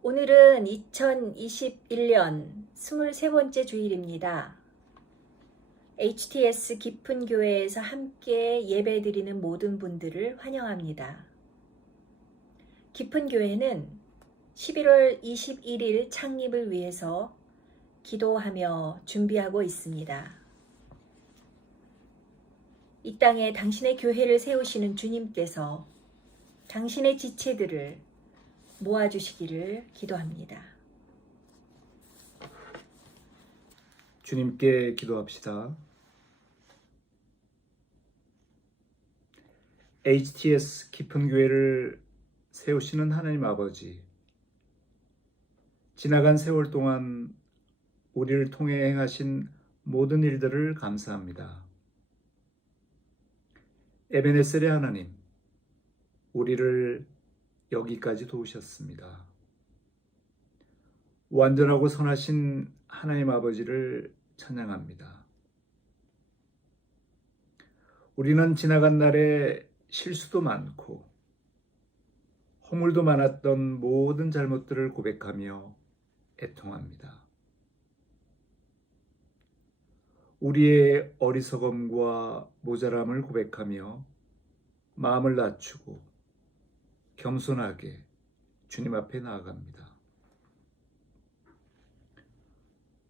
오늘은 2021년 23번째 주일입니다. HTS 깊은 교회에서 함께 예배드리는 모든 분들을 환영합니다. 깊은 교회는 11월 21일 창립을 위해서 기도하며 준비하고 있습니다. 이 땅에 당신의 교회를 세우시는 주님께서 당신의 지체들을 모아주시기를 기도합니다. 주님께 기도합시다. HTS 깊은 교회를 세우시는 하나님 아버지, 지나간 세월 동안 우리를 통해 행하신 모든 일들을 감사합니다. 에베네셀의 하나님, 우리를 여기까지 도우셨습니다. 완전하고 선하신 하나님 아버지를 찬양합니다. 우리는 지나간 날에 실수도 많고 허물도 많았던 모든 잘못들을 고백하며 애통합니다. 우리의 어리석음과 모자람을 고백하며 마음을 낮추고 겸손하게 주님 앞에 나아갑니다.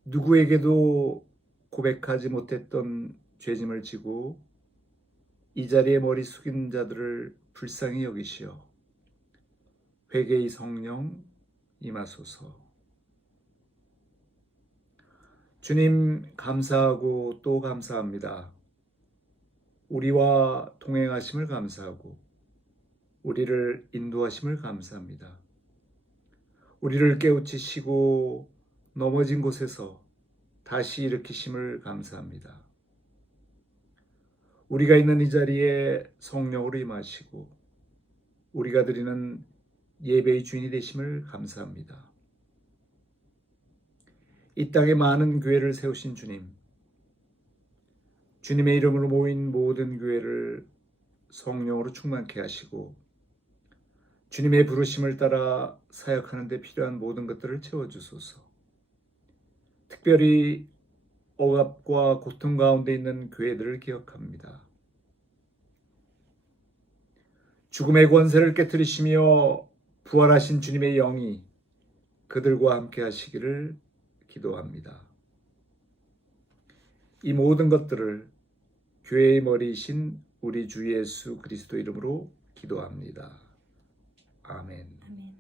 누구에게도 고백하지 못했던 죄짐을 지고 이 자리에 머리 숙인 자들을 불쌍히 여기시어 회개의 성령 임하소서. 주님 감사하고 또 감사합니다. 우리와 동행하심을 감사하고 우리를 인도하심을 감사합니다. 우리를 깨우치시고 넘어진 곳에서 다시 일으키심을 감사합니다. 우리가 있는 이 자리에 성령으로 임하시고 우리가 드리는 예배의 주인이 되심을 감사합니다. 이 땅에 많은 교회를 세우신 주님, 주님의 이름으로 모인 모든 교회를 성령으로 충만케 하시고 주님의 부르심을 따라 사역하는 데 필요한 모든 것들을 채워주소서. 특별히 억압과 고통 가운데 있는 교회들을 기억합니다. 죽음의 권세를 깨뜨리시며 부활하신 주님의 영이 그들과 함께 하시기를 기도합니다. 이 모든 것들을 교회의 머리이신 우리 주 예수 그리스도 이름으로 기도합니다. 아멘. 아멘.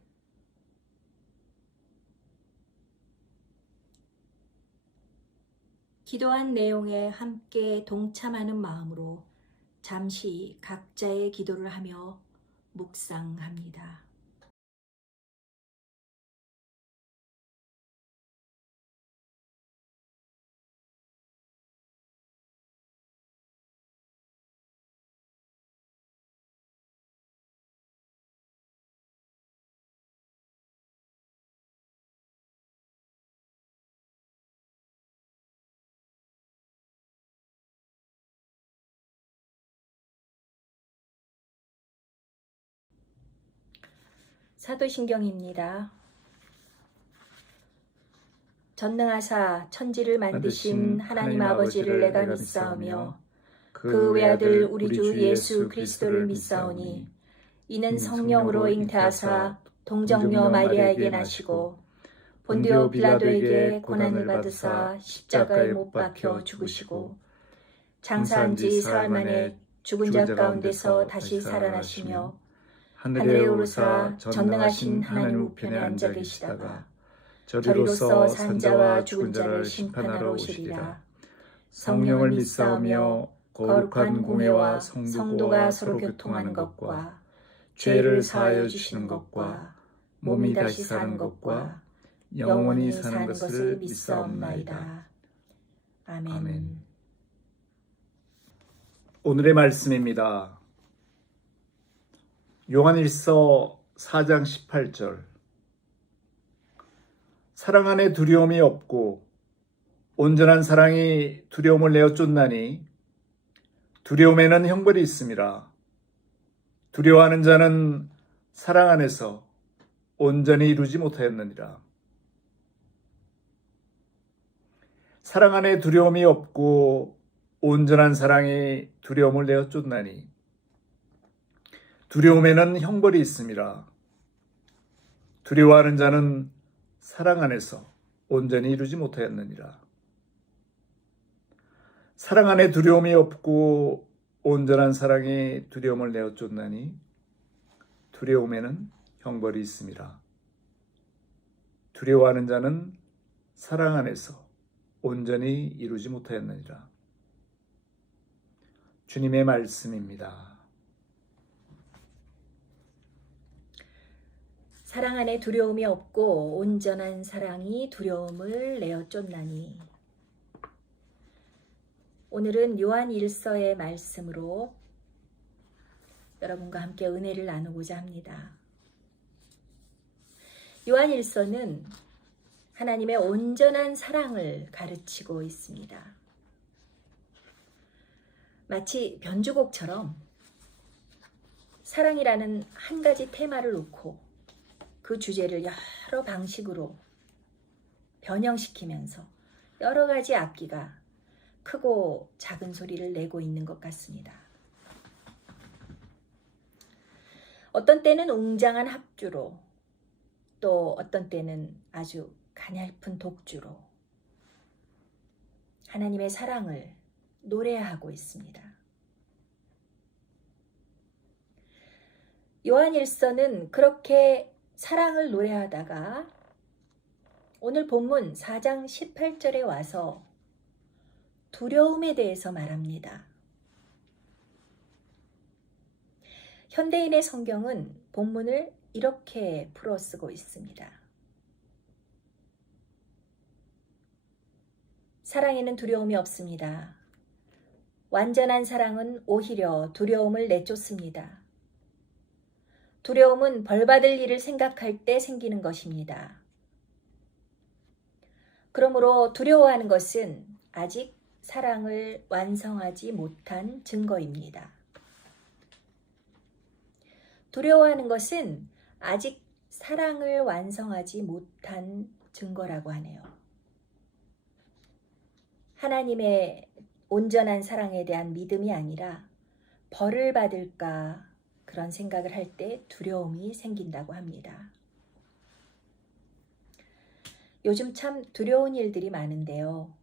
기도한 내용에 함께 동참하는 마음으로 잠시 각자의 기도를 하며 묵상합니다. 사도신경입니다. 전능하사 천지를 만드신 하나님 아버지를 내가 믿사오며 그 외아들 우리 주 예수 그리스도를 믿사오니 이는 성령으로 잉태하사 동정녀 마리아에게 나시고 본디오 빌라도에게 고난을 받으사 십자가에 못 박혀 죽으시고 장사한 지 사흘 만에 죽은 자 가운데서 다시 살아나시며 하늘에 오르사 전능하신 하나님 우편에 앉아 계시다가 저리로서 산 자와 죽은 자를 심판하러 오시리라. 성령을 믿사오며 거룩한 공회와 성도가 서로 교통하는 것과 죄를 사하여 주시는 것과 몸이 다시 사는 것과 영원히 사는 것을 믿사옵나이다. 아멘. 오늘의 말씀입니다. 요한일서 4장 18절. 사랑 안에 두려움이 없고 온전한 사랑이 두려움을 내어 쫓나니 두려움에는 형벌이 있음이라. 두려워하는 자는 사랑 안에서 온전히 이루지 못하였느니라. 사랑 안에 두려움이 없고 온전한 사랑이 두려움을 내어 쫓나니 두려움에는 형벌이 있음이라. 두려워하는 자는 사랑 안에서 온전히 이루지 못하였느니라. 사랑 안에 두려움이 없고 온전한 사랑이 두려움을 내어 쫓나니 두려움에는 형벌이 있음이라. 두려워하는 자는 사랑 안에서 온전히 이루지 못하였느니라. 주님의 말씀입니다. 사랑 안에 두려움이 없고 온전한 사랑이 두려움을 내어 쫓나니. 오늘은 요한 1서의 말씀으로 여러분과 함께 은혜를 나누고자 합니다. 요한 1서는 하나님의 온전한 사랑을 가르치고 있습니다. 마치 변주곡처럼 사랑이라는 한 가지 테마를 놓고 그 주제를 여러 방식으로 변형시키면서 여러 가지 악기가 크고 작은 소리를 내고 있는 것 같습니다. 어떤 때는 웅장한 합주로, 또 어떤 때는 아주 가냘픈 독주로 하나님의 사랑을 노래하고 있습니다. 요한 1서는 그렇게 사랑을 노래하다가 오늘 본문 4장 18절에 와서 두려움에 대해서 말합니다. 현대인의 성경은 본문을 이렇게 풀어 쓰고 있습니다. 사랑에는 두려움이 없습니다. 완전한 사랑은 오히려 두려움을 내쫓습니다. 두려움은 벌받을 일을 생각할 때 생기는 것입니다. 그러므로 두려워하는 것은 아직 사랑을 완성하지 못한 증거입니다. 두려워하는 것은 아직 사랑을 완성하지 못한 증거라고 하네요. 하나님의 온전한 사랑에 대한 믿음이 아니라 벌을 받을까 그런 생각을 할 때 두려움이 생긴다고 합니다. 요즘 참 두려운 일들이 많은데요.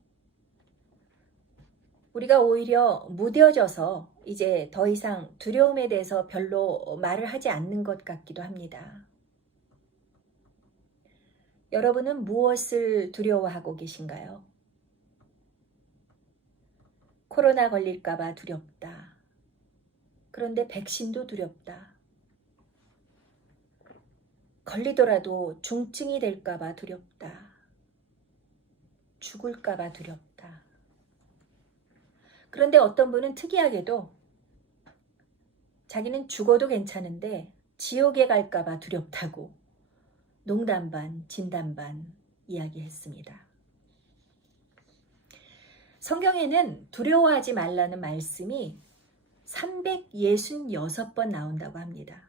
우리가 오히려 무뎌져서 이제 더 이상 두려움에 대해서 별로 말을 하지 않는 것 같기도 합니다. 여러분은 무엇을 두려워하고 계신가요? 코로나 걸릴까봐 두렵다. 그런데 백신도 두렵다. 걸리더라도 중증이 될까봐 두렵다. 죽을까봐 두렵다. 그런데 어떤 분은 특이하게도 자기는 죽어도 괜찮은데 지옥에 갈까봐 두렵다고 농담 반 진담 반 이야기했습니다. 성경에는 두려워하지 말라는 말씀이 366번 나온다고 합니다.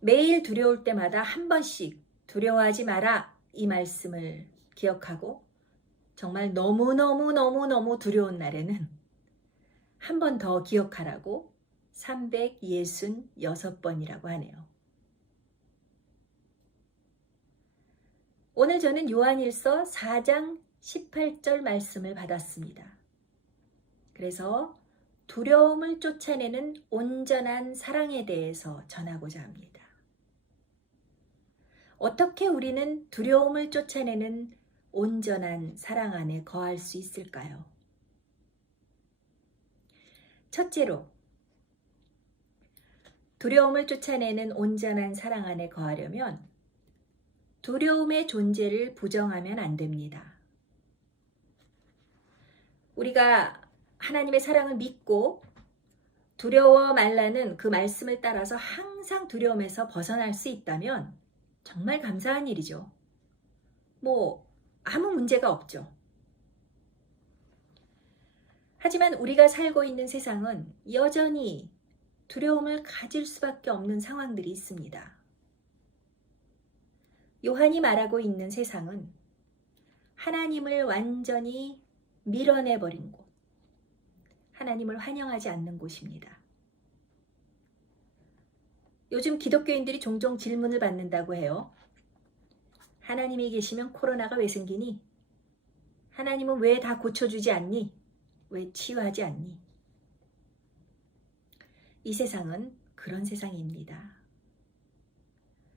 매일 두려울 때마다 한 번씩 두려워하지 마라 이 말씀을 기억하고 정말 너무너무 두려운 날에는 한 번 더 기억하라고 366번이라고 하네요. 오늘 저는 요한일서 4장 18절 말씀을 받았습니다. 그래서 두려움을 쫓아내는 온전한 사랑에 대해서 전하고자 합니다. 어떻게 우리는 두려움을 쫓아내는 온전한 사랑 안에 거할 수 있을까요? 첫째로, 두려움을 쫓아내는 온전한 사랑 안에 거하려면 두려움의 존재를 부정하면 안 됩니다. 우리가 하나님의 사랑을 믿고 두려워 말라는 그 말씀을 따라서 항상 두려움에서 벗어날 수 있다면 정말 감사한 일이죠. 아무 문제가 없죠. 하지만 우리가 살고 있는 세상은 여전히 두려움을 가질 수밖에 없는 상황들이 있습니다. 요한이 말하고 있는 세상은 하나님을 완전히 밀어내버린 곳, 하나님을 환영하지 않는 곳입니다. 요즘 기독교인들이 종종 질문을 받는다고 해요. 하나님이 계시면 코로나가 왜 생기니? 하나님은 왜 다 고쳐주지 않니? 왜 치유하지 않니? 이 세상은 그런 세상입니다.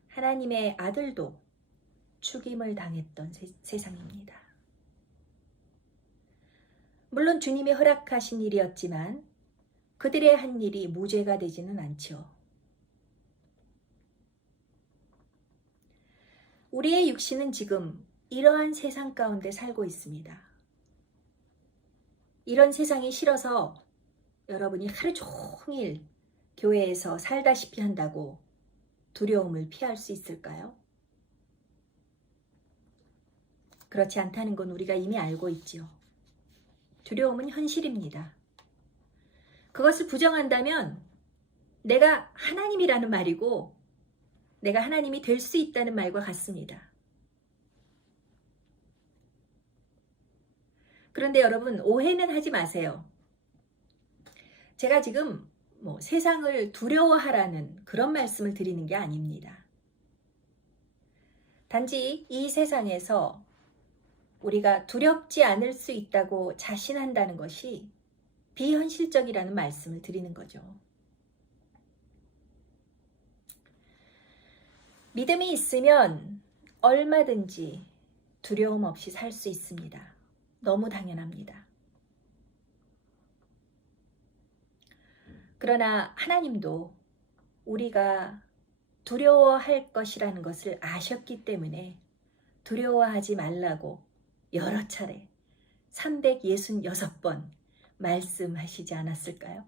하나님의 아들도 죽임을 당했던 세상입니다. 물론 주님이 허락하신 일이었지만 그들의 한 일이 무죄가 되지는 않죠. 우리의 육신은 지금 이러한 세상 가운데 살고 있습니다. 이런 세상이 싫어서 여러분이 하루 종일 교회에서 살다시피 한다고 두려움을 피할 수 있을까요? 그렇지 않다는 건 우리가 이미 알고 있지요. 두려움은 현실입니다. 그것을 부정한다면 내가 하나님이라는 말이고 내가 하나님이 될 수 있다는 말과 같습니다. 그런데 여러분, 오해는 하지 마세요. 제가 지금 세상을 두려워하라는 그런 말씀을 드리는 게 아닙니다. 단지 이 세상에서 우리가 두렵지 않을 수 있다고 자신한다는 것이 비현실적이라는 말씀을 드리는 거죠. 믿음이 있으면 얼마든지 두려움 없이 살 수 있습니다. 너무 당연합니다. 그러나 하나님도 우리가 두려워할 것이라는 것을 아셨기 때문에 두려워하지 말라고 여러 차례 366번 말씀하시지 않았을까요?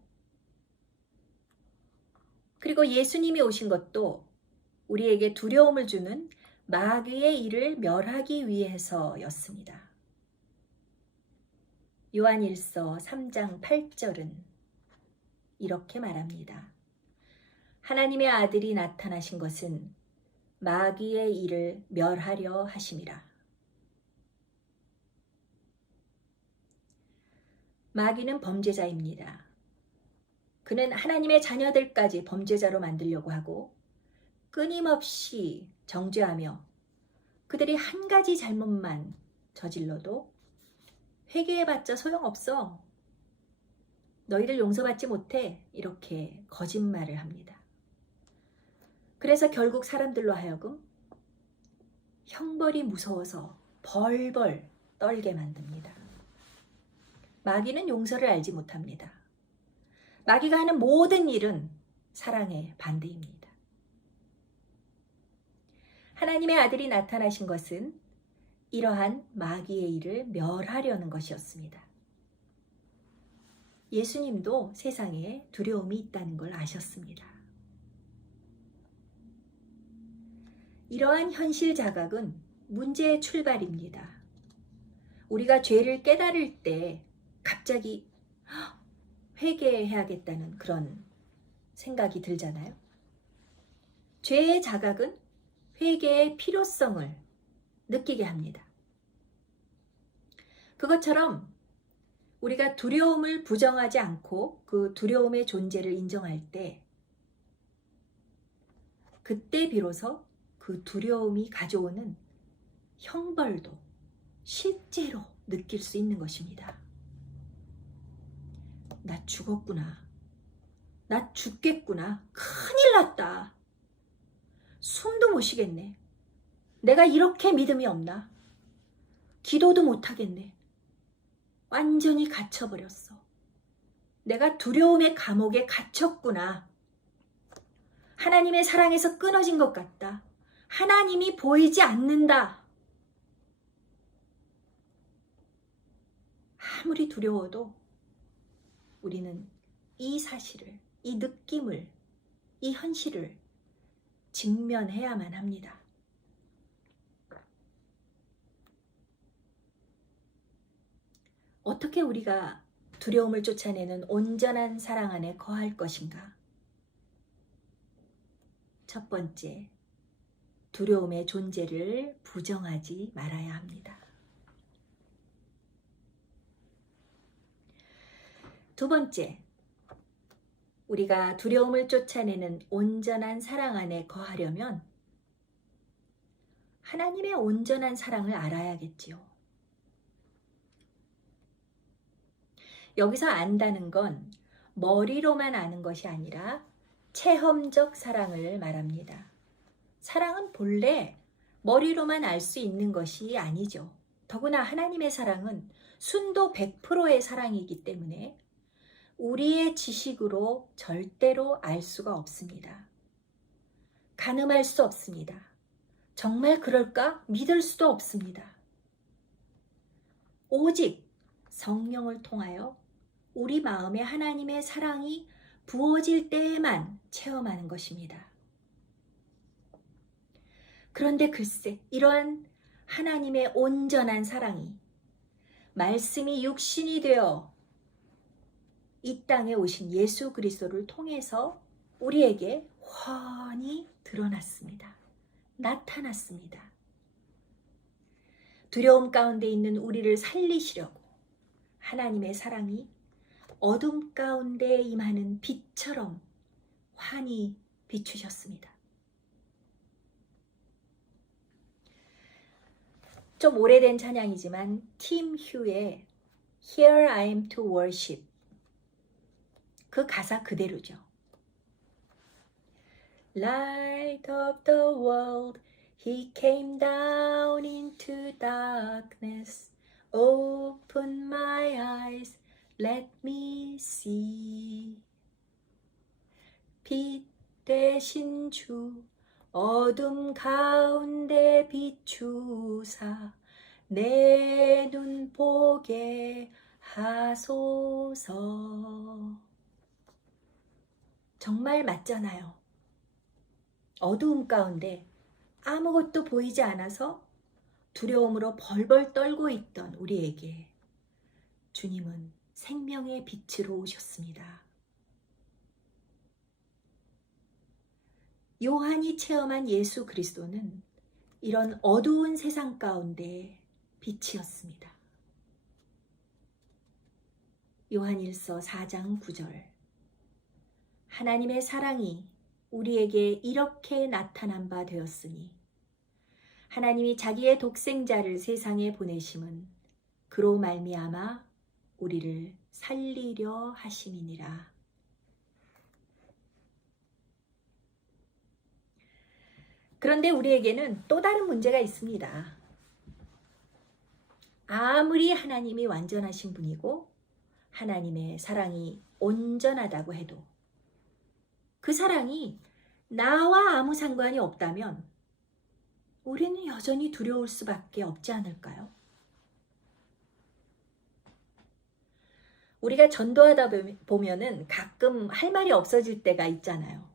그리고 예수님이 오신 것도 우리에게 두려움을 주는 마귀의 일을 멸하기 위해서였습니다. 요한일서 3장 8절은 이렇게 말합니다. 하나님의 아들이 나타나신 것은 마귀의 일을 멸하려 하심이라. 마귀는 범죄자입니다. 그는 하나님의 자녀들까지 범죄자로 만들려고 하고 끊임없이 정죄하며 그들이 한 가지 잘못만 저질러도 회개해봤자 소용없어. 너희를 용서받지 못해. 이렇게 거짓말을 합니다. 그래서 결국 사람들로 하여금 형벌이 무서워서 벌벌 떨게 만듭니다. 마귀는 용서를 알지 못합니다. 마귀가 하는 모든 일은 사랑의 반대입니다. 하나님의 아들이 나타나신 것은 이러한 마귀의 일을 멸하려는 것이었습니다. 예수님도 세상에 두려움이 있다는 걸 아셨습니다. 이러한 현실 자각은 문제의 출발입니다. 우리가 죄를 깨달을 때 갑자기 회개해야겠다는 그런 생각이 들잖아요. 죄의 자각은 회개의 필요성을 느끼게 합니다. 그것처럼 우리가 두려움을 부정하지 않고 그 두려움의 존재를 인정할 때 그때 비로소 그 두려움이 가져오는 형벌도 실제로 느낄 수 있는 것입니다. 나 죽었구나. 나 죽겠구나. 큰일 났다. 숨도 못 쉬겠네. 내가 이렇게 믿음이 없나? 기도도 못 하겠네. 완전히 갇혀버렸어. 내가 두려움의 감옥에 갇혔구나. 하나님의 사랑에서 끊어진 것 같다. 하나님이 보이지 않는다. 아무리 두려워도 우리는 이 사실을, 이 느낌을, 이 현실을 직면해야만 합니다. 어떻게 우리가 두려움을 쫓아내는 온전한 사랑 안에 거할 것인가? 첫 번째, 두려움의 존재를 부정하지 말아야 합니다. 두 번째, 우리가 두려움을 쫓아내는 온전한 사랑 안에 거하려면 하나님의 온전한 사랑을 알아야겠지요. 여기서 안다는 건 머리로만 아는 것이 아니라 체험적 사랑을 말합니다. 사랑은 본래 머리로만 알 수 있는 것이 아니죠. 더구나 하나님의 사랑은 순도 100%의 사랑이기 때문에 우리의 지식으로 절대로 알 수가 없습니다. 가늠할 수 없습니다. 정말 그럴까? 믿을 수도 없습니다. 오직 성령을 통하여 우리 마음에 하나님의 사랑이 부어질 때에만 체험하는 것입니다. 그런데 글쎄, 이러한 하나님의 온전한 사랑이 말씀이 육신이 되어 이 땅에 오신 예수 그리스도를 통해서 우리에게 훤히 드러났습니다. 나타났습니다. 두려움 가운데 있는 우리를 살리시려고 하나님의 사랑이 어둠 가운데 임하는 빛처럼 환히 비추셨습니다. 좀 오래된 찬양이지만 팀 휴의 Here I am to worship, 그 가사 그대로죠. Light of the world, He came down into darkness. Open my eyes, let me see. 빛 대신 주, 어둠 가운데 비추사 내 눈 보게 하소서. 정말 맞잖아요. 어두움 가운데 아무것도 보이지 않아서 두려움으로 벌벌 떨고 있던 우리에게 주님은 생명의 빛으로 오셨습니다. 요한이 체험한 예수 그리스도는 이런 어두운 세상 가운데 빛이었습니다. 요한일서 4장 9절, 하나님의 사랑이 우리에게 이렇게 나타난 바 되었으니 하나님이 자기의 독생자를 세상에 보내심은 그로 말미암아 우리를 살리려 하심이니라. 그런데 우리에게는 또 다른 문제가 있습니다. 아무리 하나님이 완전하신 분이고 하나님의 사랑이 온전하다고 해도 그 사랑이 나와 아무 상관이 없다면 우리는 여전히 두려울 수밖에 없지 않을까요? 우리가 전도하다 보면은 가끔 할 말이 없어질 때가 있잖아요.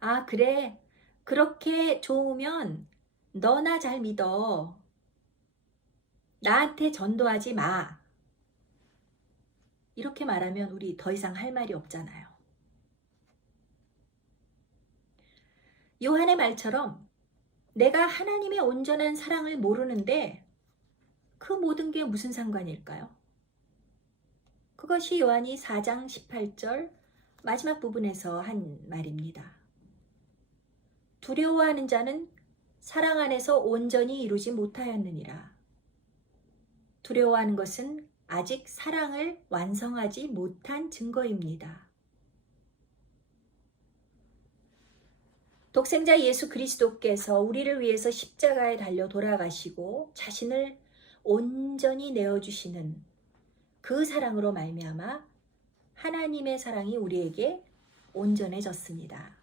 아, 그래. 그렇게 좋으면 너나 잘 믿어. 나한테 전도하지 마. 이렇게 말하면 우리 더 이상 할 말이 없잖아요. 요한의 말처럼 내가 하나님의 온전한 사랑을 모르는데 그 모든 게 무슨 상관일까요? 그것이 요한이 4장 18절 마지막 부분에서 한 말입니다. 두려워하는 자는 사랑 안에서 온전히 이루지 못하였느니라. 두려워하는 것은 아직 사랑을 완성하지 못한 증거입니다. 독생자 예수 그리스도께서 우리를 위해서 십자가에 달려 돌아가시고 자신을 온전히 내어주시는 그 사랑으로 말미암아 하나님의 사랑이 우리에게 온전해졌습니다.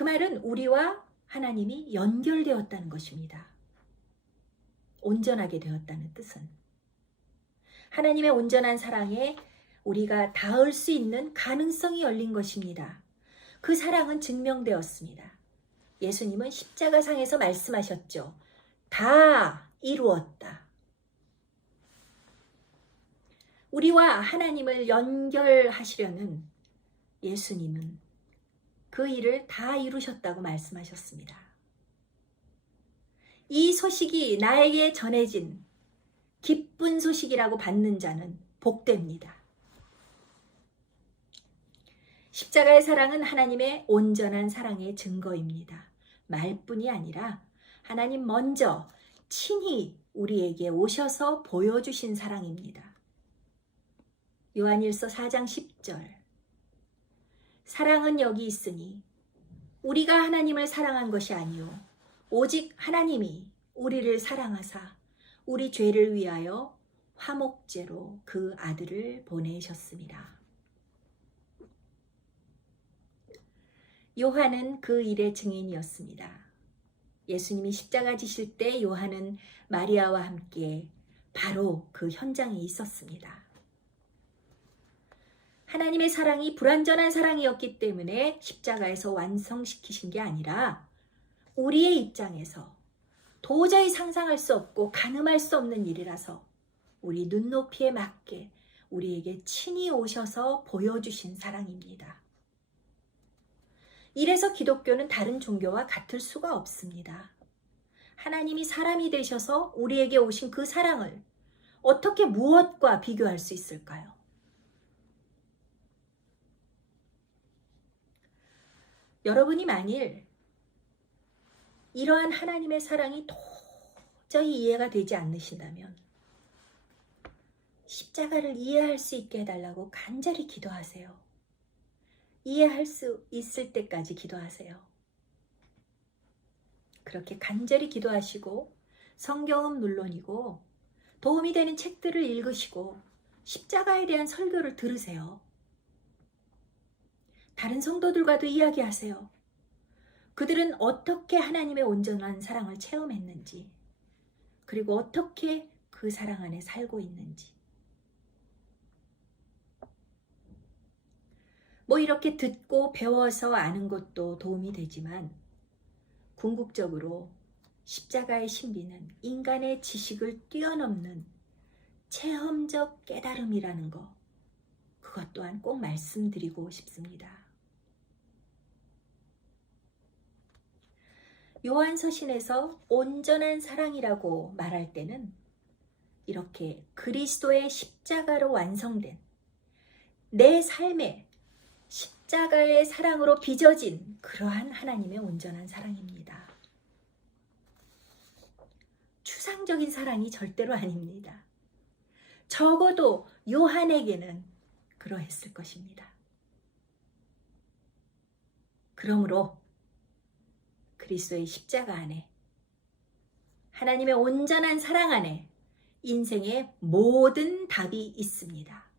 그 말은 우리와 하나님이 연결되었다는 것입니다. 온전하게 되었다는 뜻은 하나님의 온전한 사랑에 우리가 닿을 수 있는 가능성이 열린 것입니다. 그 사랑은 증명되었습니다. 예수님은 십자가상에서 말씀하셨죠. 다 이루었다. 우리와 하나님을 연결하시려는 예수님은 그 일을 다 이루셨다고 말씀하셨습니다. 이 소식이 나에게 전해진 기쁜 소식이라고 받는 자는 복됩니다. 십자가의 사랑은 하나님의 온전한 사랑의 증거입니다. 말뿐이 아니라 하나님 먼저 친히 우리에게 오셔서 보여주신 사랑입니다. 요한일서 4장 10절. 사랑은 여기 있으니 우리가 하나님을 사랑한 것이 아니요 오직 하나님이 우리를 사랑하사 우리 죄를 위하여 화목제로 그 아들을 보내셨습니다. 요한은 그 일의 증인이었습니다. 예수님이 십자가 지실 때 요한은 마리아와 함께 바로 그 현장에 있었습니다. 하나님의 사랑이 불완전한 사랑이었기 때문에 십자가에서 완성시키신 게 아니라 우리의 입장에서 도저히 상상할 수 없고 가늠할 수 없는 일이라서 우리 눈높이에 맞게 우리에게 친히 오셔서 보여주신 사랑입니다. 이래서 기독교는 다른 종교와 같을 수가 없습니다. 하나님이 사람이 되셔서 우리에게 오신 그 사랑을 어떻게 무엇과 비교할 수 있을까요? 여러분이 만일 이러한 하나님의 사랑이 도저히 이해가 되지 않으신다면 십자가를 이해할 수 있게 해달라고 간절히 기도하세요. 이해할 수 있을 때까지 기도하세요. 그렇게 간절히 기도하시고 성경은 물론이고 도움이 되는 책들을 읽으시고 십자가에 대한 설교를 들으세요. 다른 성도들과도 이야기하세요. 그들은 어떻게 하나님의 온전한 사랑을 체험했는지, 그리고 어떻게 그 사랑 안에 살고 있는지. 뭐 이렇게 듣고 배워서 아는 것도 도움이 되지만 궁극적으로 십자가의 신비는 인간의 지식을 뛰어넘는 체험적 깨달음이라는 것, 그것 또한 꼭 말씀드리고 싶습니다. 요한서신에서 온전한 사랑이라고 말할 때는 이렇게 그리스도의 십자가로 완성된 내 삶에 십자가의 사랑으로 빚어진 그러한 하나님의 온전한 사랑입니다. 추상적인 사랑이 절대로 아닙니다. 적어도 요한에게는 그러했을 것입니다. 그러므로 그리스도의 십자가 안에, 하나님의 온전한 사랑 안에 인생의 모든 답이 있습니다.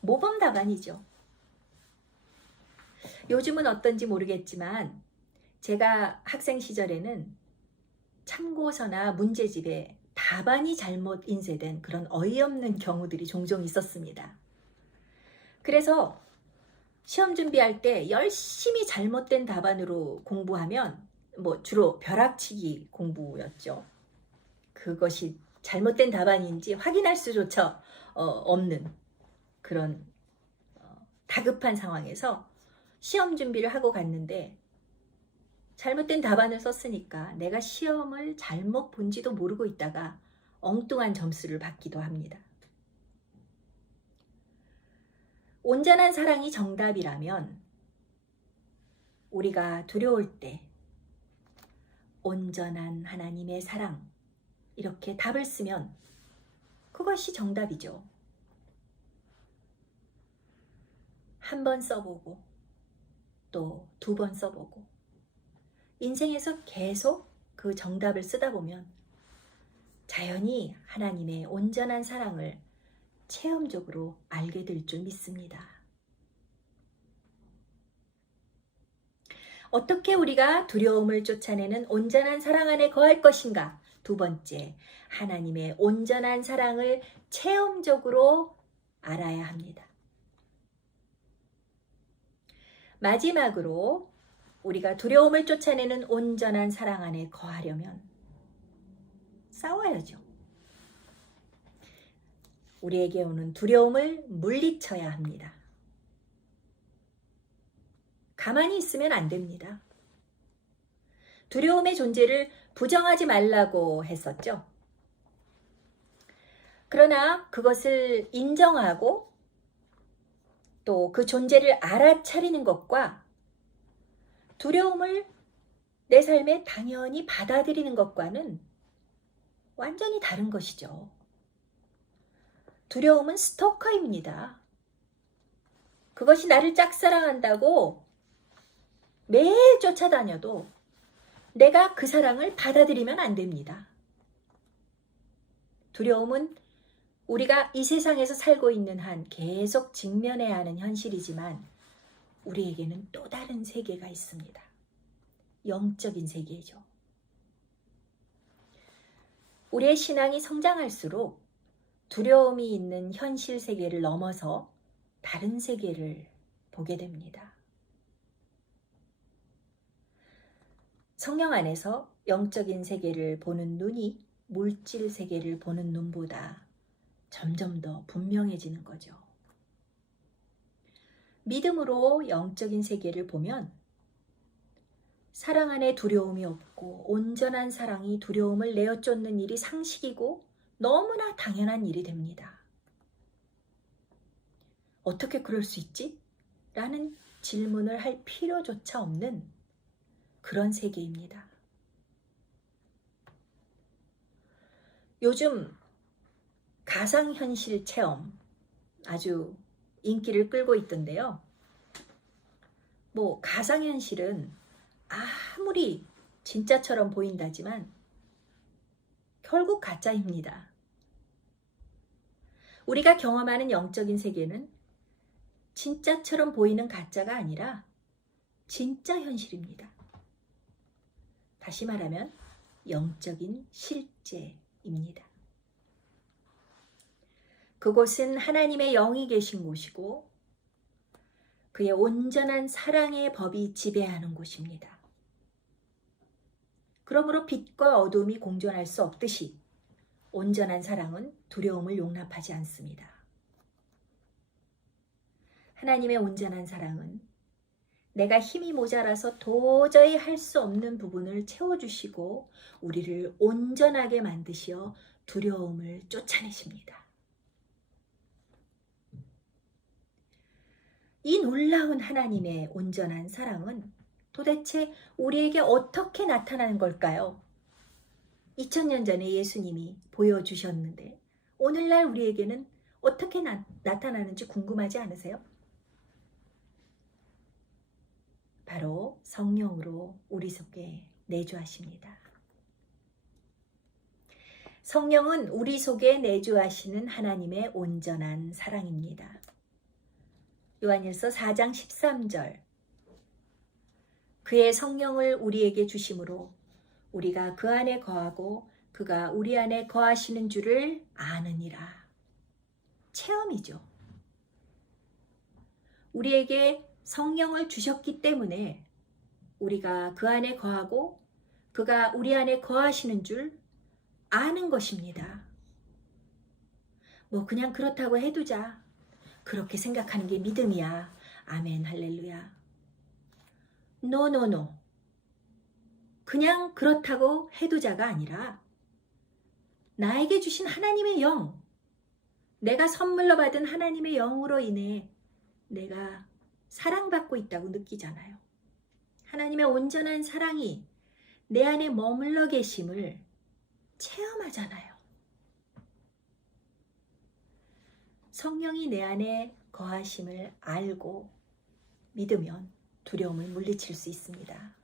모범 답안이죠. 요즘은 어떤지 모르겠지만 제가 학생 시절에는 참고서나 문제집에 답안이 잘못 인쇄된 그런 어이없는 경우들이 종종 있었습니다. 그래서 시험 준비할 때 열심히 잘못된 답안으로 공부하면 뭐 주로 벼락치기 공부였죠. 그것이 잘못된 답안인지 확인할 수조차 없는 그런 다급한 상황에서 시험 준비를 하고 갔는데 잘못된 답안을 썼으니까 내가 시험을 잘못 본지도 모르고 있다가 엉뚱한 점수를 받기도 합니다. 온전한 사랑이 정답이라면 우리가 두려울 때 온전한 하나님의 사랑 이렇게 답을 쓰면 그것이 정답이죠. 한 번 써보고 또 두 번 써보고 인생에서 계속 그 정답을 쓰다 보면 자연히 하나님의 온전한 사랑을 체험적으로 알게 될 줄 믿습니다. 어떻게 우리가 두려움을 쫓아내는 온전한 사랑 안에 거할 것인가? 두 번째, 하나님의 온전한 사랑을 체험적으로 알아야 합니다. 마지막으로 우리가 두려움을 쫓아내는 온전한 사랑 안에 거하려면 싸워야죠. 우리에게 오는 두려움을 물리쳐야 합니다. 가만히 있으면 안 됩니다. 두려움의 존재를 부정하지 말라고 했었죠. 그러나 그것을 인정하고 또 그 존재를 알아차리는 것과 두려움을 내 삶에 당연히 받아들이는 것과는 완전히 다른 것이죠. 두려움은 스토커입니다. 그것이 나를 짝사랑한다고 매일 쫓아다녀도 내가 그 사랑을 받아들이면 안 됩니다. 두려움은 우리가 이 세상에서 살고 있는 한 계속 직면해야 하는 현실이지만 우리에게는 또 다른 세계가 있습니다. 영적인 세계죠. 우리의 신앙이 성장할수록 두려움이 있는 현실 세계를 넘어서 다른 세계를 보게 됩니다. 성령 안에서 영적인 세계를 보는 눈이 물질 세계를 보는 눈보다 점점 더 분명해지는 거죠. 믿음으로 영적인 세계를 보면 사랑 안에 두려움이 없고 온전한 사랑이 두려움을 내어쫓는 일이 상식이고 너무나 당연한 일이 됩니다. 어떻게 그럴 수 있지? 라는 질문을 할 필요조차 없는 그런 세계입니다. 요즘 가상현실 체험 아주 인기를 끌고 있던데요. 가상현실은 아무리 진짜처럼 보인다지만 결국 가짜입니다. 우리가 경험하는 영적인 세계는 진짜처럼 보이는 가짜가 아니라 진짜 현실입니다. 다시 말하면 영적인 실제입니다. 그곳은 하나님의 영이 계신 곳이고 그의 온전한 사랑의 법이 지배하는 곳입니다. 그러므로 빛과 어둠이 공존할 수 없듯이 온전한 사랑은 두려움을 용납하지 않습니다. 하나님의 온전한 사랑은 내가 힘이 모자라서 도저히 할 수 없는 부분을 채워주시고 우리를 온전하게 만드시어 두려움을 쫓아내십니다. 이 놀라운 하나님의 온전한 사랑은 도대체 우리에게 어떻게 나타나는 걸까요? 2000년 전에 예수님이 보여주셨는데 오늘날 우리에게는 어떻게 나타나는지 궁금하지 않으세요? 바로 성령으로 우리 속에 내주하십니다. 성령은 우리 속에 내주하시는 하나님의 온전한 사랑입니다. 요한일서 4장 13절 그의 성령을 우리에게 주심으로 우리가 그 안에 거하고 그가 우리 안에 거하시는 줄을 아느니라. 체험이죠. 우리에게 성령을 주셨기 때문에 우리가 그 안에 거하고 그가 우리 안에 거하시는 줄 아는 것입니다. 그냥 그렇다고 해두자. 그렇게 생각하는 게 믿음이야. 아멘, 할렐루야. 노. 그냥 그렇다고 해두자가 아니라 나에게 주신 하나님의 영, 내가 선물로 받은 하나님의 영으로 인해 내가 사랑받고 있다고 느끼잖아요. 하나님의 온전한 사랑이 내 안에 머물러 계심을 체험하잖아요. 성령이 내 안에 거하심을 알고 믿으면 두려움을 물리칠 수 있습니다.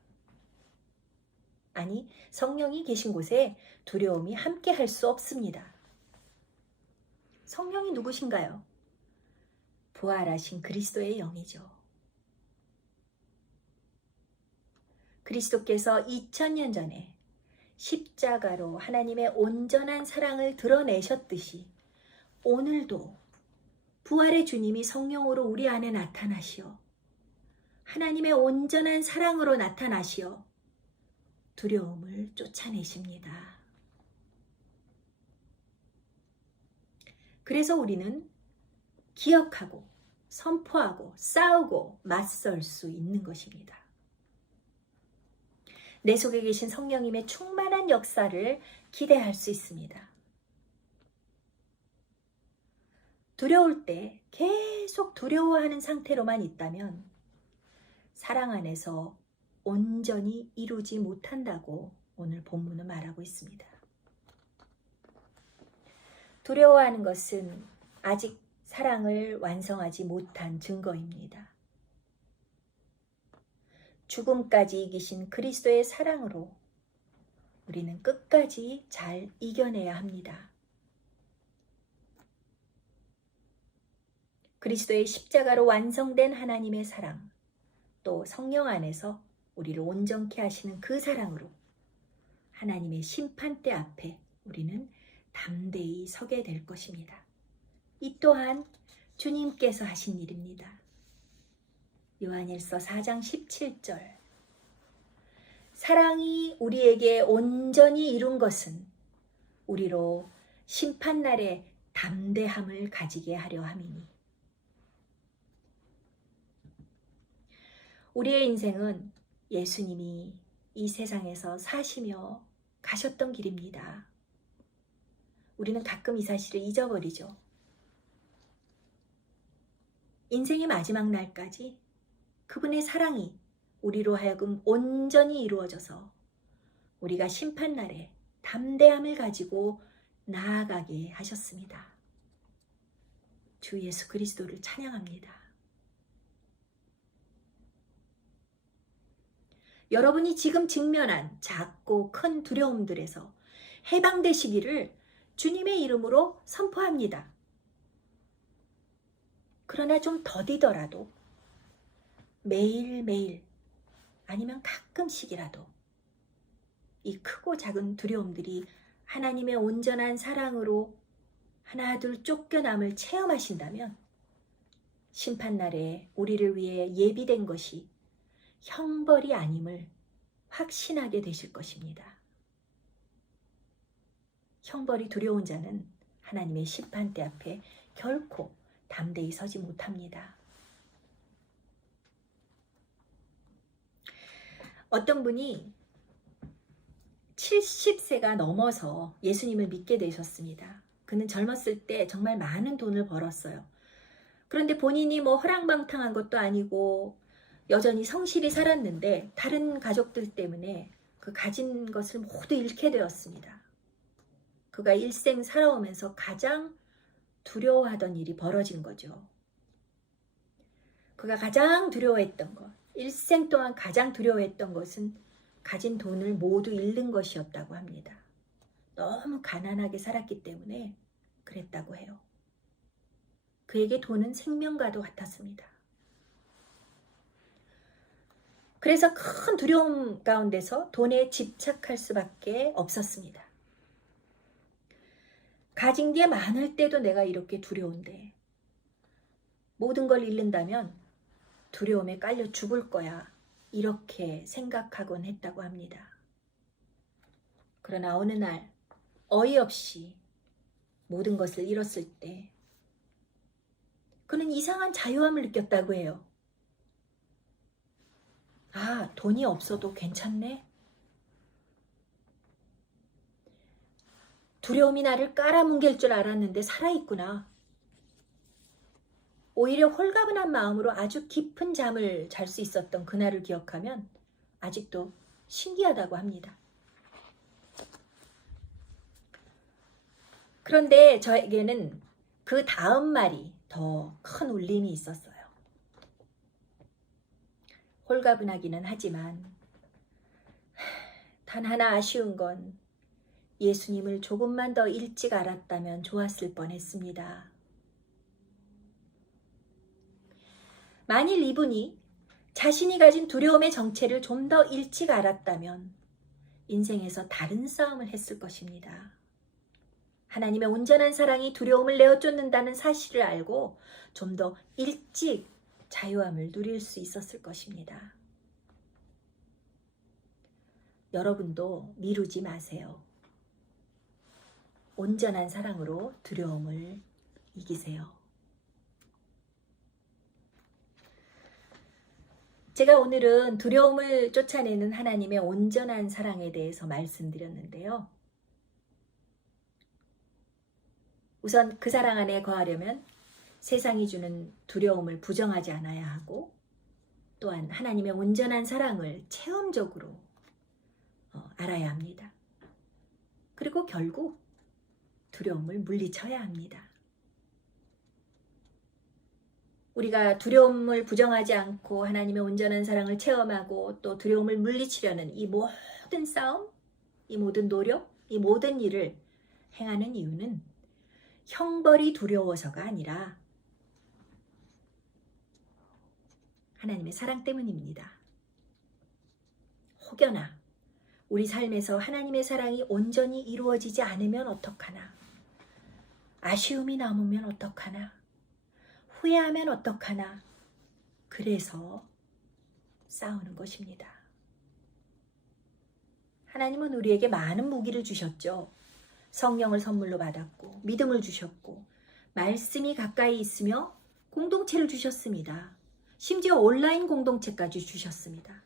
아니, 성령이 계신 곳에 두려움이 함께 할 수 없습니다. 성령이 누구신가요? 부활하신 그리스도의 영이죠. 그리스도께서 2000년 전에 십자가로 하나님의 온전한 사랑을 드러내셨듯이 오늘도 부활의 주님이 성령으로 우리 안에 나타나시어 하나님의 온전한 사랑으로 나타나시어 두려움을 쫓아내십니다. 그래서 우리는 기억하고 선포하고 싸우고 맞설 수 있는 것입니다. 내 속에 계신 성령님의 충만한 역사를 기대할 수 있습니다. 두려울 때 계속 두려워하는 상태로만 있다면 사랑 안에서 온전히 이루지 못한다고 오늘 본문은 말하고 있습니다. 두려워하는 것은 아직 사랑을 완성하지 못한 증거입니다. 죽음까지 이기신 그리스도의 사랑으로 우리는 끝까지 잘 이겨내야 합니다. 그리스도의 십자가로 완성된 하나님의 사랑, 또 성령 안에서 우리를 온전케 하시는 그 사랑으로 하나님의 심판대 앞에 우리는 담대히 서게 될 것입니다. 이 또한 주님께서 하신 일입니다. 요한일서 4장 17절. 사랑이 우리에게 온전히 이룬 것은 우리로 심판날에 담대함을 가지게 하려 함이니. 우리의 인생은 예수님이 이 세상에서 사시며 가셨던 길입니다. 우리는 가끔 이 사실을 잊어버리죠. 인생의 마지막 날까지 그분의 사랑이 우리로 하여금 온전히 이루어져서 우리가 심판날에 담대함을 가지고 나아가게 하셨습니다. 주 예수 그리스도를 찬양합니다. 여러분이 지금 직면한 작고 큰 두려움들에서 해방되시기를 주님의 이름으로 선포합니다. 그러나 좀 더디더라도 매일매일 아니면 가끔씩이라도 이 크고 작은 두려움들이 하나님의 온전한 사랑으로 하나둘 쫓겨남을 체험하신다면 심판날에 우리를 위해 예비된 것이 형벌이 아님을 확신하게 되실 것입니다. 형벌이 두려운 자는 하나님의 심판대 앞에 결코 담대히 서지 못합니다. 어떤 분이 70세가 넘어서 예수님을 믿게 되셨습니다. 그는 젊었을 때 정말 많은 돈을 벌었어요. 그런데 본인이 뭐 허랑방탕한 것도 아니고 여전히 성실히 살았는데 다른 가족들 때문에 그 가진 것을 모두 잃게 되었습니다. 그가 일생 살아오면서 가장 두려워하던 일이 벌어진 거죠. 그가 가장 두려워했던 것, 일생 동안 가장 두려워했던 것은 가진 돈을 모두 잃는 것이었다고 합니다. 너무 가난하게 살았기 때문에 그랬다고 해요. 그에게 돈은 생명과도 같았습니다. 그래서 큰 두려움 가운데서 돈에 집착할 수밖에 없었습니다. 가진 게 많을 때도 내가 이렇게 두려운데 모든 걸 잃는다면 두려움에 깔려 죽을 거야. 이렇게 생각하곤 했다고 합니다. 그러나 어느 날 어이없이 모든 것을 잃었을 때 그는 이상한 자유함을 느꼈다고 해요. 아, 돈이 없어도 괜찮네? 두려움이 나를 깔아뭉갤 줄 알았는데 살아있구나. 오히려 홀가분한 마음으로 아주 깊은 잠을 잘 수 있었던 그날을 기억하면 아직도 신기하다고 합니다. 그런데 저에게는 그 다음 말이 더 큰 울림이 있었어요. 홀가분하기는 하지만 단 하나 아쉬운 건 예수님을 조금만 더 일찍 알았다면 좋았을 뻔했습니다. 만일 이분이 자신이 가진 두려움의 정체를 좀 더 일찍 알았다면 인생에서 다른 싸움을 했을 것입니다. 하나님의 온전한 사랑이 두려움을 내어쫓는다는 사실을 알고 좀 더 일찍 자유함을 누릴 수 있었을 것입니다. 여러분도 미루지 마세요. 온전한 사랑으로 두려움을 이기세요. 제가 오늘은 두려움을 쫓아내는 하나님의 온전한 사랑에 대해서 말씀드렸는데요. 우선 그 사랑 안에 거하려면 세상이 주는 두려움을 부정하지 않아야 하고, 또한 하나님의 온전한 사랑을 체험적으로 알아야 합니다. 그리고 결국 두려움을 물리쳐야 합니다. 우리가 두려움을 부정하지 않고 하나님의 온전한 사랑을 체험하고 또 두려움을 물리치려는 이 모든 싸움, 이 모든 노력, 이 모든 일을 행하는 이유는 형벌이 두려워서가 아니라 하나님의 사랑 때문입니다. 혹여나 우리 삶에서 하나님의 사랑이 온전히 이루어지지 않으면 어떡하나? 아쉬움이 남으면 어떡하나? 후회하면 어떡하나? 그래서 싸우는 것입니다. 하나님은 우리에게 많은 무기를 주셨죠. 성령을 선물로 받았고, 믿음을 주셨고, 말씀이 가까이 있으며 공동체를 주셨습니다. 심지어 온라인 공동체까지 주셨습니다.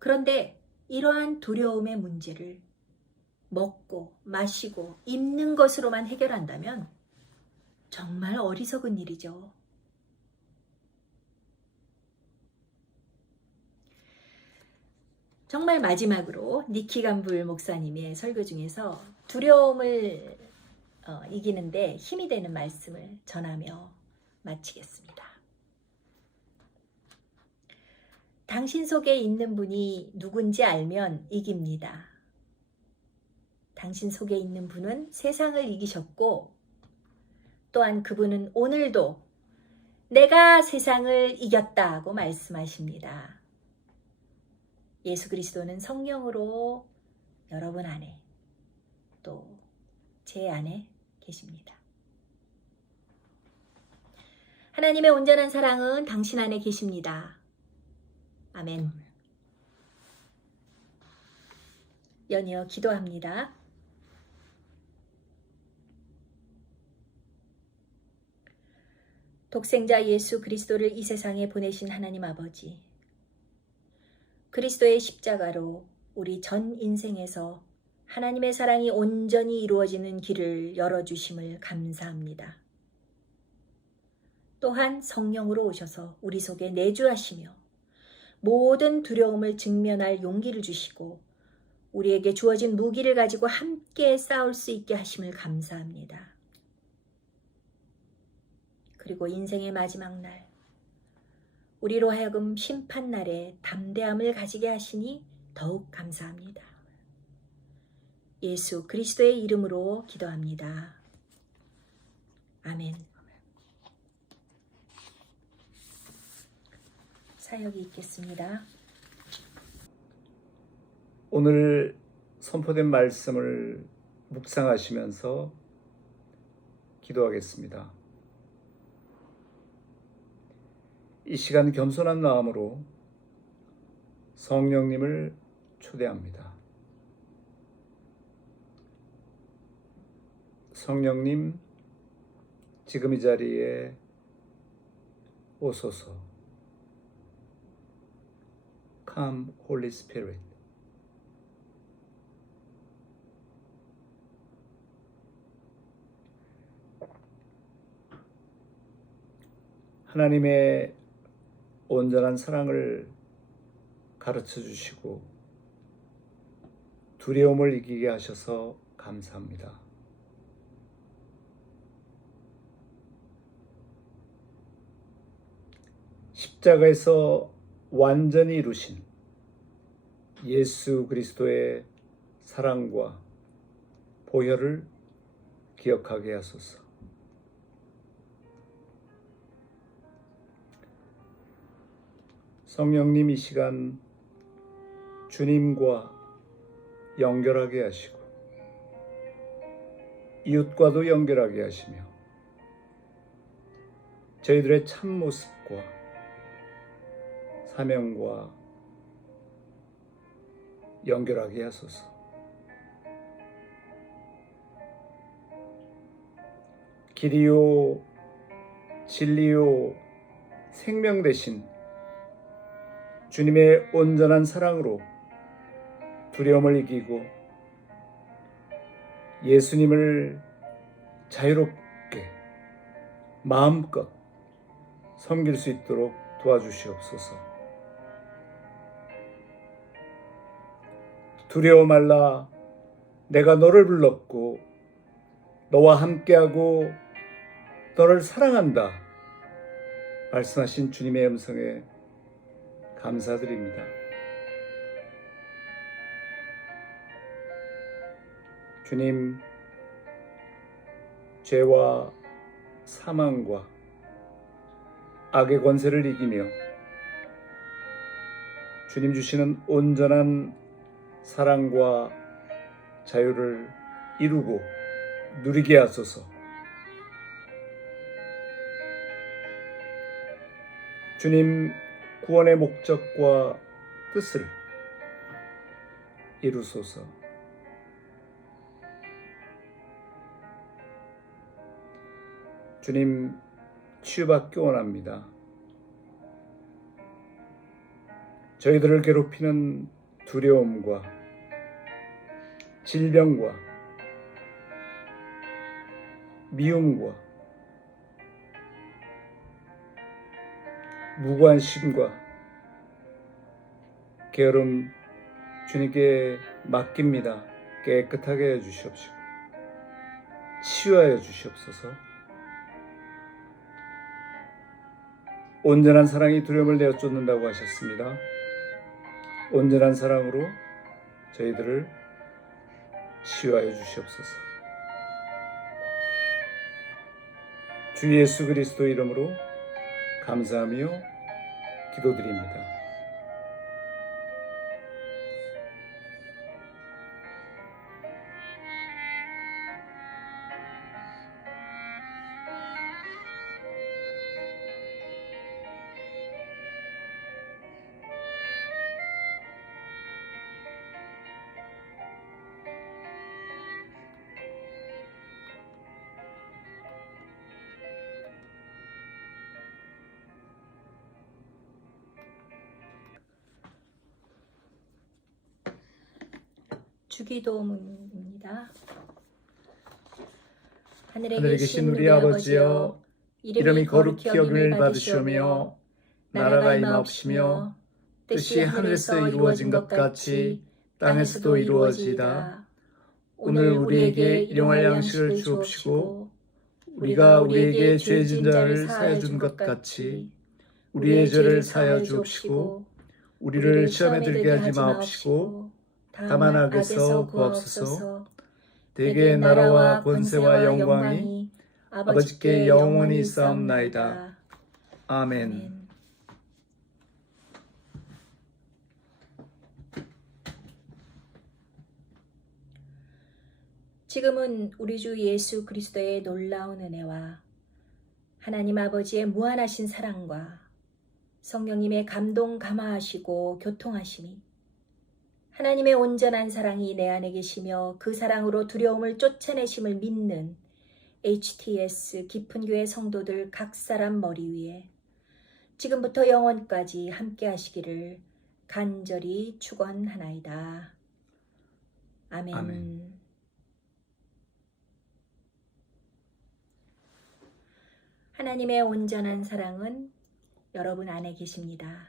그런데 이러한 두려움의 문제를 먹고 마시고 입는 것으로만 해결한다면 정말 어리석은 일이죠. 정말 마지막으로 니키 간불 목사님의 설교 중에서 두려움을 이기는데 힘이 되는 말씀을 전하며 마치겠습니다. 당신 속에 있는 분이 누군지 알면 이깁니다. 당신 속에 있는 분은 세상을 이기셨고, 또한 그분은 오늘도 내가 세상을 이겼다고 말씀하십니다. 예수 그리스도는 성령으로 여러분 안에 또 제 안에 계십니다. 하나님의 온전한 사랑은 당신 안에 계십니다. 아멘. 연이어 기도합니다. 독생자 예수 그리스도를 이 세상에 보내신 하나님 아버지, 그리스도의 십자가로 우리 전 인생에서 하나님의 사랑이 온전히 이루어지는 길을 열어주심을 감사합니다. 또한 성령으로 오셔서 우리 속에 내주하시며 모든 두려움을 직면할 용기를 주시고 우리에게 주어진 무기를 가지고 함께 싸울 수 있게 하심을 감사합니다. 그리고 인생의 마지막 날, 우리로 하여금 심판날에 담대함을 가지게 하시니 더욱 감사합니다. 예수 그리스도의 이름으로 기도합니다. 아멘. 사역이 있겠습니다. 오늘 선포된 말씀을 묵상하시면서 기도하겠습니다. 이 시간 겸손한 마음으로 성령님을 초대합니다. 성령님, 지금 이 자리에 오소서. Come, Holy Spirit. 하나님의 온전한 사랑을 가르쳐 주시고 두려움을 이기게 하셔서 감사합니다. 십자가에서 완전히 이루신 예수 그리스도의 사랑과 보혈을 기억하게 하소서. 성령님, 이 시간 주님과 연결하게 하시고 이웃과도 연결하게 하시며 저희들의 참모습과 사명과 연결하게 하소서. 길이요 진리요 생명 대신 주님의 온전한 사랑으로 두려움을 이기고 예수님을 자유롭게 마음껏 섬길 수 있도록 도와주시옵소서. 두려워 말라, 내가 너를 불렀고 너와 함께하고 너를 사랑한다 말씀하신 주님의 음성에 감사드립니다. 주님, 죄와 사망과 악의 권세를 이기며 주님 주시는 온전한 사랑과 자유를 이루고 누리게 하소서. 주님 구원의 목적과 뜻을 이루소서. 주님 치유받기 원합니다. 저희들을 괴롭히는 두려움과 질병과 미움과 무관심과 게으름 주님께 맡깁니다. 깨끗하게 해주시옵시고 치유하여 주시옵소서. 온전한 사랑이 두려움을 내어 쫓는다고 하셨습니다. 온전한 사랑으로 저희들을 치유하여 주시옵소서. 주 예수 그리스도 이름으로 감사하며 기도드립니다. 주기도문입니다. 하늘에 계신 우리 아버지여, 이름이 거룩히 여김을 받으시오며 나라가 임하옵시며 뜻이 하늘에서 이루어진 것 같이 땅에서도 이루어지이다. 오늘 우리에게 일용할 양식을 주옵시고 우리가 우리에게 죄 진 자를 사하여 준 것 같이 우리의 죄를 사하여 주옵시고 우리를 시험에 들게 하지 마옵시고 다만 악에서 구하옵소서. 대개 나라와 권세와 영광이 아버지께 영원히 있사옵나이다. 아멘. 지금은 우리 주 예수 그리스도의 놀라운 은혜와 하나님 아버지의 무한하신 사랑과 성령님의 감동 감화하시고 교통하심이 하나님의 온전한 사랑이 내 안에 계시며 그 사랑으로 두려움을 쫓아내심을 믿는 HTS 깊은 교회 성도들 각 사람 머리 위에 지금부터 영원까지 함께 하시기를 간절히 축원하나이다. 아멘. 아멘. 하나님의 온전한 사랑은 여러분 안에 계십니다.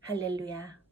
할렐루야.